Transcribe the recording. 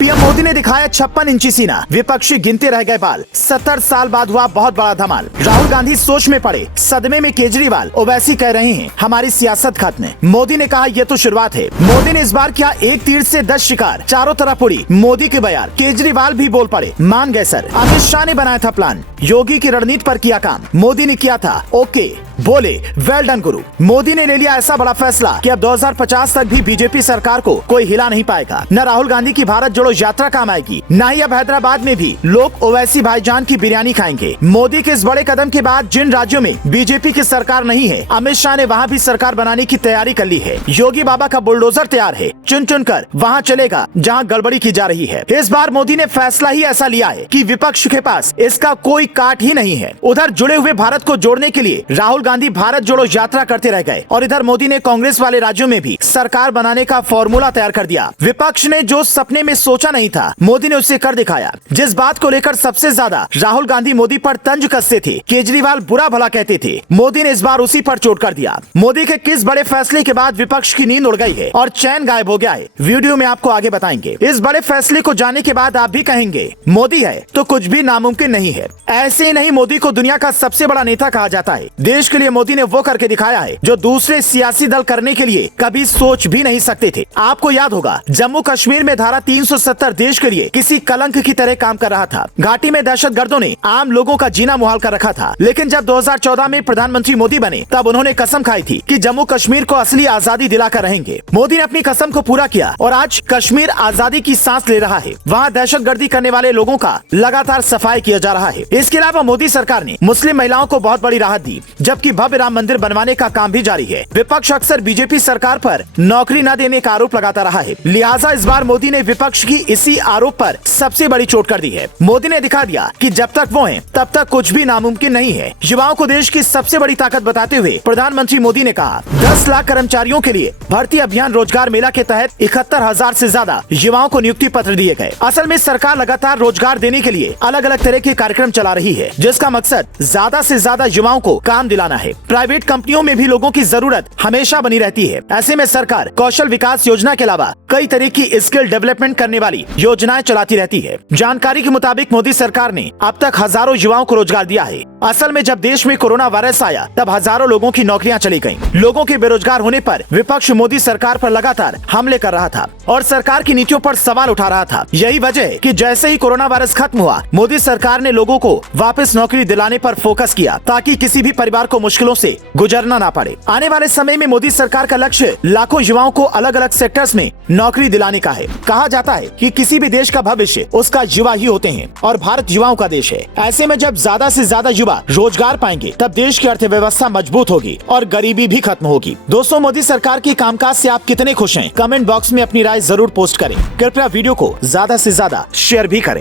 PM Modi ने दिखाया 56 इंची सीना, विपक्षी गिनते रह गए बाल। 70 साल बाद हुआ बहुत बड़ा धमाल। राहुल गांधी सोच में पड़े, सदमे में केजरीवाल। ओवैसी कह रहे हैं हमारी सियासत खत्म है। मोदी ने कहा ये तो शुरुआत है। मोदी ने इस बार किया एक तीर से 10 शिकार, चारों तरफ उड़ी मोदी के बयान। केजरीवाल भी बोल पड़े, मान गए सर। अमित शाह ने बनाया था प्लान, योगी की रणनीति पर किया काम। मोदी ने किया था ओके, बोले वेल डन गुरु। मोदी ने ले लिया ऐसा बड़ा फैसला कि अब 2050 तक भी बीजेपी सरकार को कोई हिला नहीं पाएगा। न राहुल गांधी की भारत जोड़ो यात्रा काम आएगी, न ही अब हैदराबाद में भी लोग ओवैसी भाईजान की बिरयानी खाएंगे। मोदी के इस बड़े कदम के बाद जिन राज्यों में बीजेपी की सरकार नहीं है, अमित शाह ने वहाँ भी सरकार बनाने की तैयारी कर ली है। योगी बाबा का बुलडोजर तैयार है, चुन चुन कर वहाँ चलेगा जहाँ गड़बड़ी की जा रही है। इस बार मोदी ने फैसला ही ऐसा लिया है कि विपक्ष के पास इसका कोई काट ही नहीं है। उधर जुड़े हुए भारत को जोड़ने के लिए राहुल गांधी भारत जोड़ो यात्रा करते रह गए और इधर मोदी ने कांग्रेस वाले राज्यों में भी सरकार बनाने का फॉर्मूला तैयार कर दिया। विपक्ष ने जो सपने में सोचा नहीं था, मोदी ने उसे कर दिखाया। जिस बात को लेकर सबसे ज्यादा राहुल गांधी मोदी पर तंज कसते थे, केजरीवाल बुरा भला कहते थे, मोदी ने इस बार उसी पर चोट कर दिया। मोदी के किस बड़े फैसले के बाद विपक्ष की नींद उड़ गई है और चैन गायब हो गया है, वीडियो में आपको आगे बताएंगे। इस बड़े फैसले को जानने के बाद आप भी कहेंगे मोदी है तो कुछ भी नामुमकिन नहीं है। ऐसे ही नहीं, मोदी को दुनिया का सबसे बड़ा नेता कहा जाता है। देश के लिए मोदी ने वो करके दिखाया है जो दूसरे सियासी दल करने के लिए कभी सोच भी नहीं सकते थे। आपको याद होगा जम्मू कश्मीर में धारा 370 देश के लिए किसी कलंक की तरह काम कर रहा था। घाटी में दहशतगर्दों ने आम लोगों का जीना मुहाल कर रखा था। लेकिन जब 2014 में प्रधानमंत्री मोदी बने तब उन्होंने कसम खाई थी कि जम्मू कश्मीर को असली आजादी दिलाकर रहेंगे। मोदी ने अपनी कसम को पूरा किया और आज कश्मीर आजादी की सांस ले रहा है। वहाँ दहशतगर्दी करने वाले लोगों का लगातार सफाई किया जा रहा है। इसके अलावा मोदी सरकार ने मुस्लिम महिलाओं को बहुत बड़ी राहत दी, जबकि भव्य राम मंदिर बनवाने का काम भी जारी है। विपक्ष अक्सर बीजेपी सरकार पर नौकरी न देने का आरोप लगाता रहा है, लिहाजा इस बार मोदी ने विपक्ष की इसी आरोप पर सबसे बड़ी चोट कर दी है। मोदी ने दिखा दिया कि जब तक वो हैं, तब तक कुछ भी नामुमकिन नहीं है। युवाओं को देश की सबसे बड़ी ताकत बताते हुए प्रधानमंत्री मोदी ने कहा 10 लाख कर्मचारियों के लिए भर्ती अभियान रोजगार मेला के तहत 71,000 से ज्यादा युवाओं को नियुक्ति पत्र दिए गए। असल में सरकार लगातार रोजगार देने के लिए अलग अलग तरह के कार्यक्रम चला रही है, जिसका मकसद ज्यादा से ज्यादा युवाओं को काम दिलाना है। प्राइवेट कंपनियों में भी लोगों की जरूरत हमेशा बनी रहती है। ऐसे में सरकार कौशल विकास योजना के अलावा कई तरह की स्किल डेवलपमेंट करने वाली योजनाएं चलाती रहती है। जानकारी के मुताबिक मोदी सरकार ने अब तक हजारों युवाओं को रोजगार दिया है। असल में जब देश में कोरोना वायरस आया तब हजारों लोगों की नौकरियां चली गयी। लोगों के बेरोजगार होने पर विपक्ष मोदी सरकार पर लगातार हमले कर रहा था और सरकार की नीतियों पर सवाल उठा रहा था। यही वजह है कि जैसे ही कोरोना वायरस खत्म हुआ, मोदी सरकार ने लोगों को वापस नौकरी दिलाने पर फोकस किया ताकि किसी भी परिवार को मुश्किलों से गुजरना ना पड़े। आने वाले समय में मोदी सरकार का लक्ष्य लाखों युवाओं को अलग अलग सेक्टर्स में नौकरी दिलाने का है। कहा जाता है कि किसी भी देश का भविष्य उसका युवा ही होते हैं और भारत युवाओं का देश है। ऐसे में जब ज्यादा से ज्यादा युवा रोजगार पाएंगे तब देश की अर्थव्यवस्था मजबूत होगी और गरीबी भी खत्म होगी। दोस्तों, मोदी सरकार के कामकाज से आप कितने खुश हैं? कमेंट बॉक्स में अपनी राय जरूर पोस्ट करें। कृपया वीडियो को ज्यादा से ज्यादा शेयर भी करें।